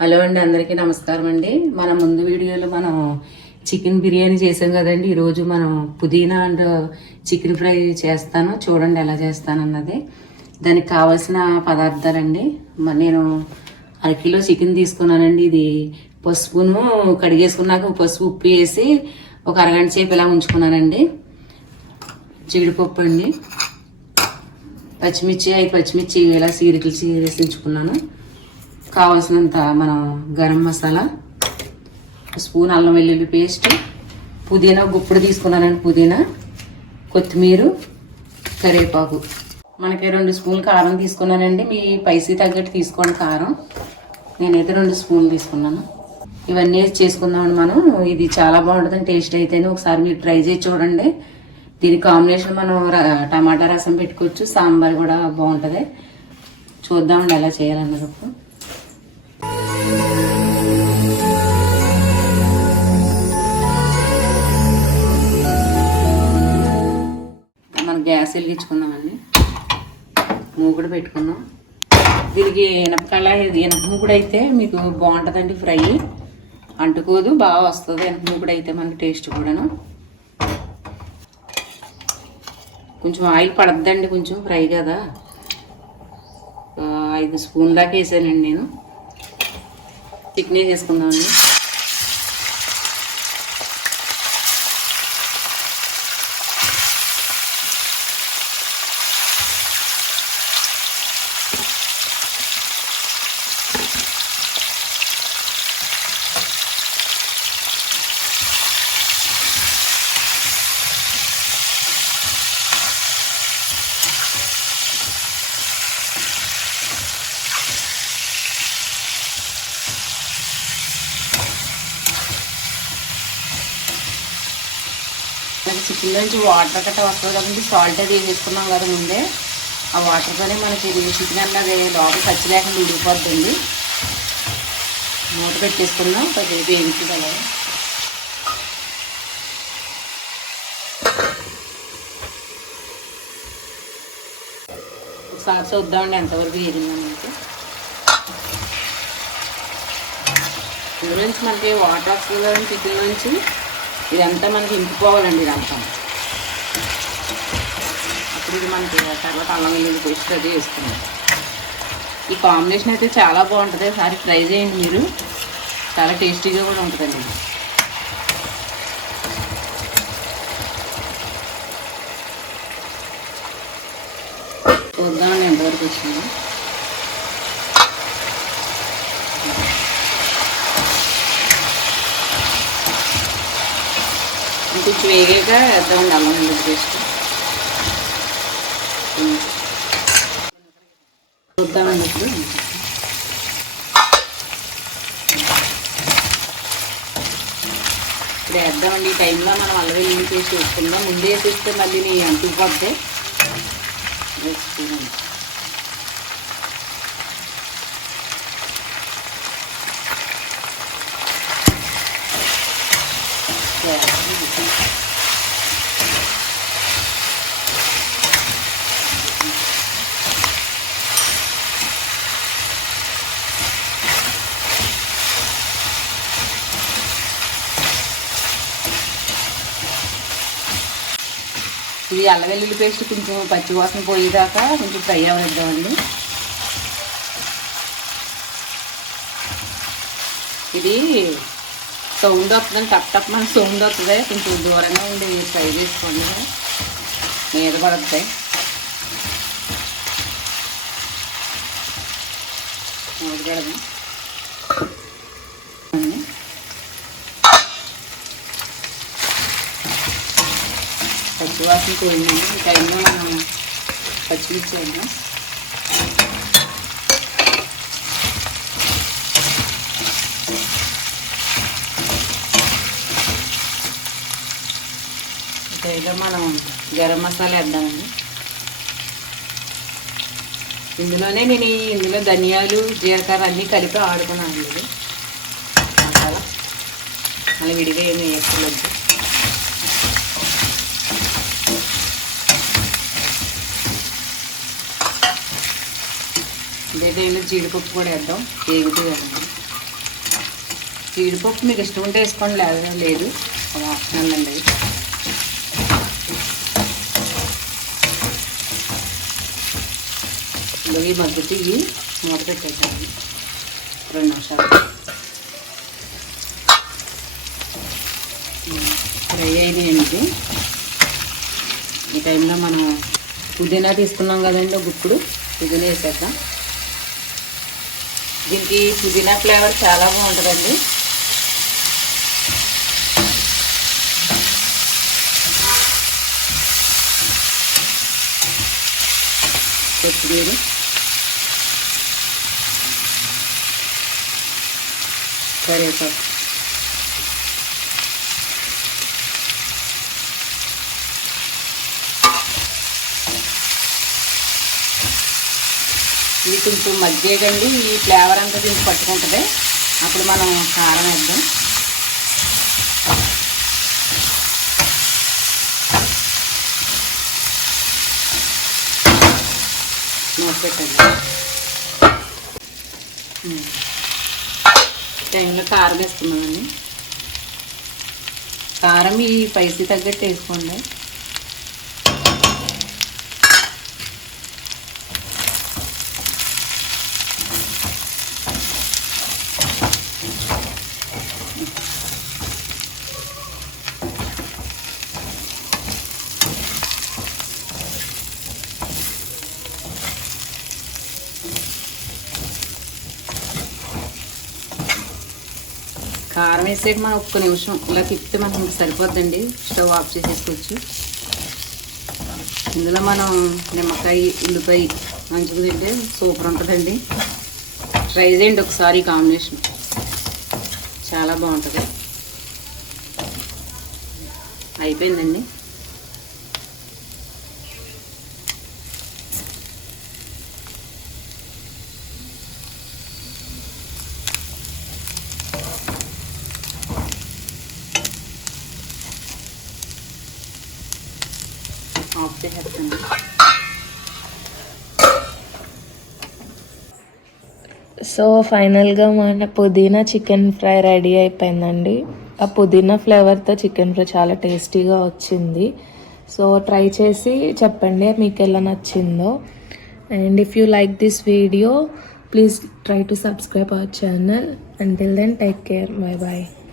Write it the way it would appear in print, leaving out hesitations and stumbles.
Hello అండి, అందరికీ నమస్కారం అండి. మన ముందు వీడియోలో మనం చికెన్ బిర్యానీ చేసాం కదండి. ఈరోజు మనం పుదీనా అండ్ చికెన్ ఫ్రై చేస్తాను. చూడండి ఎలా చేస్తానన్నది. దానికి కావాల్సిన పదార్థాలండి. నేను అరకిలో చికెన్ తీసుకున్నానండి. ఇది పసుపును కడిగేసుకున్నాక పసుపు ఉప్పు వేసి ఒక అరగంట సేపు ఇలా ఉంచుకున్నానండి. జీడిపప్పు అండి, పచ్చిమిర్చి 5 పచ్చిమిర్చి ఇలా సీరికలు చీరేసి ఉంచుకున్నాను. కావాల్సినంత మనం గరం మసాలా, స్పూన్ అల్లం వెల్లుల్లి పేస్ట్, పుదీనా గుప్పుడు తీసుకున్నానండి, పుదీనా, కొత్తిమీర, కరివేపాకు. మనకి 2 స్పూన్లు కారం తీసుకున్నానండి. మీ స్పైసీ తగ్గట్టు తీసుకోండి కారం. నేనైతే 2 స్పూన్లు తీసుకున్నాను. ఇవన్నీ చేసుకుందామండి మనం. ఇది చాలా బాగుంటుంది టేస్ట్ అయితేనే. ఒకసారి మీరు ట్రై చేసి చూడండి. దీని కాంబినేషన్ మనం టమాటా రసం పెట్టుకోవచ్చు, సాంబార్ కూడా బాగుంటుంది. చూద్దామండి ఎలా చేయాలన్నప్పుడు. మనం గ్యాస్ వెలిగించుకుందామండి. మూగుడు పెట్టుకుందాం. దీనికి ఇనప మూగుడు అయితే మీకు బాగుంటుందండి. ఫ్రై అంటుకోదు, బాగా వస్తుంది. ఇనప మూగుడు అయితే మనకి టేస్ట్ కూడాను. కొంచెం ఆయిల్ పడద్దండి, కొంచెం ఫ్రై కదా. 5 స్పూన్ల దాకా వేసానండి నేను. చికెన్ వేసుకుందామండి. చికెన్ నుంచి వాటర్ గట్రా వస్తుంది కదండి. సాల్ట్ అది వేసుకున్నాం కదా ముందే. ఆ వాటర్తోనే మనకి చికెన్ అన్నది లోపల పచ్చి లేకుండా ఉడికిపోద్దండి. మూత పెట్టేసుకుందాం. కొద్దిగా వేయించి కదా. ఒకసారి చూద్దామండి ఎంతవరకు వేగిందని. మనకి ఇందులో నుంచి మనకి వాటర్ వస్తుంది కదండి చికెన్ నుంచి. ఇదంతా మనకి ఇంకిపోవాలండి. ఇదంతా అప్పుడు ఇది మనకి తర్వాత అల్లం వెల్లుల్లి పేస్ట్ అది వేసుకున్నాం. ఈ కాంబినేషన్ అయితే చాలా బాగుంటుంది. ఒకసారి ట్రై చేయండి మీరు. చాలా టేస్టీగా కూడా ఉంటుందండి. చూద్దామండి ఎంతవరకు వచ్చింది. కొంచెం వేగాక వేద్దామండి అల్లం వెల్లుల్లి పేస్ట్. చూద్దామండి ఇప్పుడు. ఇప్పుడు వేద్దామండి. ఈ టైంలో మనం అల్లం వెల్లుల్లి పేస్ట్ వేసుకుందాం. ముందే వేసేస్తే మళ్ళీ నీ అంటుకుపోద్ది. వేసుకుందాం. ఇది అల్లం వెల్లుల్లి పేస్ట్ కొంచెం పచ్చివాసన పోయేదాకా కొంచెం ఫ్రై అవనిద్దామండి. ఇది సౌండ్ వస్తుందని టప్ మన సౌండ్ వస్తుంది. కొంచెం దూరంగా ఉండి ఫ్రై చేసుకోండి, మీద పడతాయి. మూడగడదాం. పచ్చివాసన పోయిందండి. ఈ టైంలో మనం పచ్చిమిర్చి వేద్దాం. ఇక మనం గరం మసాలా వేద్దామండి. ఇందులో ధనియాలు, జీలకర్ర అన్నీ కలిపి ఆడుకున్నాను. ఇది మసాలా మళ్ళీ విడిగా ఏమి వేసుకోలేదు. ఇదైతే జీడిపప్పు కూడా వేద్దాం. వేగుతూ వేద్దాం. జీడిపప్పు మీకు ఇష్టం ఉంటే వేసుకోండి, లేదు అది ఆప్షనల్ అండి. ఈ మగ్గుతీ మూత పెట్టేసాను 2 నిమిషాలు. ఫ్రై అయినాయండి. ఈ టైంలో మనం పుదీనా తీసుకున్నాం కదండి, ఒక గుప్పుడు పుదీనా వేసాక. దీనికి పుదీనా ఫ్లేవర్ చాలా బాగుంటుందండి. కొత్తిమీర, కరివేపాకు, ఇది కొంచెం మధ్యగండి, ఈ ఫ్లేవర్ అంతా దీనికి పట్టుకుంటుంది. అప్పుడు మనం కారం వేద్దాం. మూత పెట్టండి. టైంలో కారం వేసుకున్నామండి. కారం ఈ స్పైసీ తగ్గట్టు వేసుకోండి. కారం వేసాక మనం ఒక్క నిమిషం ఇలా తిప్పితే మనకు సరిపోద్దండి. స్టవ్ ఆఫ్ చేసేసుకోవచ్చు. ఇందులో మనం నిమ్మకాయ, ఉల్లిపాయ మంచిగా తింటే సూపర్ ఉంటుందండి. ట్రై చేయండి ఒకసారి. కాంబినేషన్ చాలా బాగుంటుంది. అయిపోయిందండి. ఆఫ్ చేసేస్తాను. సో ఫైనల్గా మన పుదీనా చికెన్ ఫ్రై రెడీ అయిపోయిందండి. ఆ పుదీనా ఫ్లేవర్తో చికెన్ ఫ్రై చాలా టేస్టీగా వచ్చింది. సో ట్రై చేసి చెప్పండి మీకు ఎలా నచ్చిందో. And if you like this video please try to subscribe our channel. Until then, take care. Bye bye.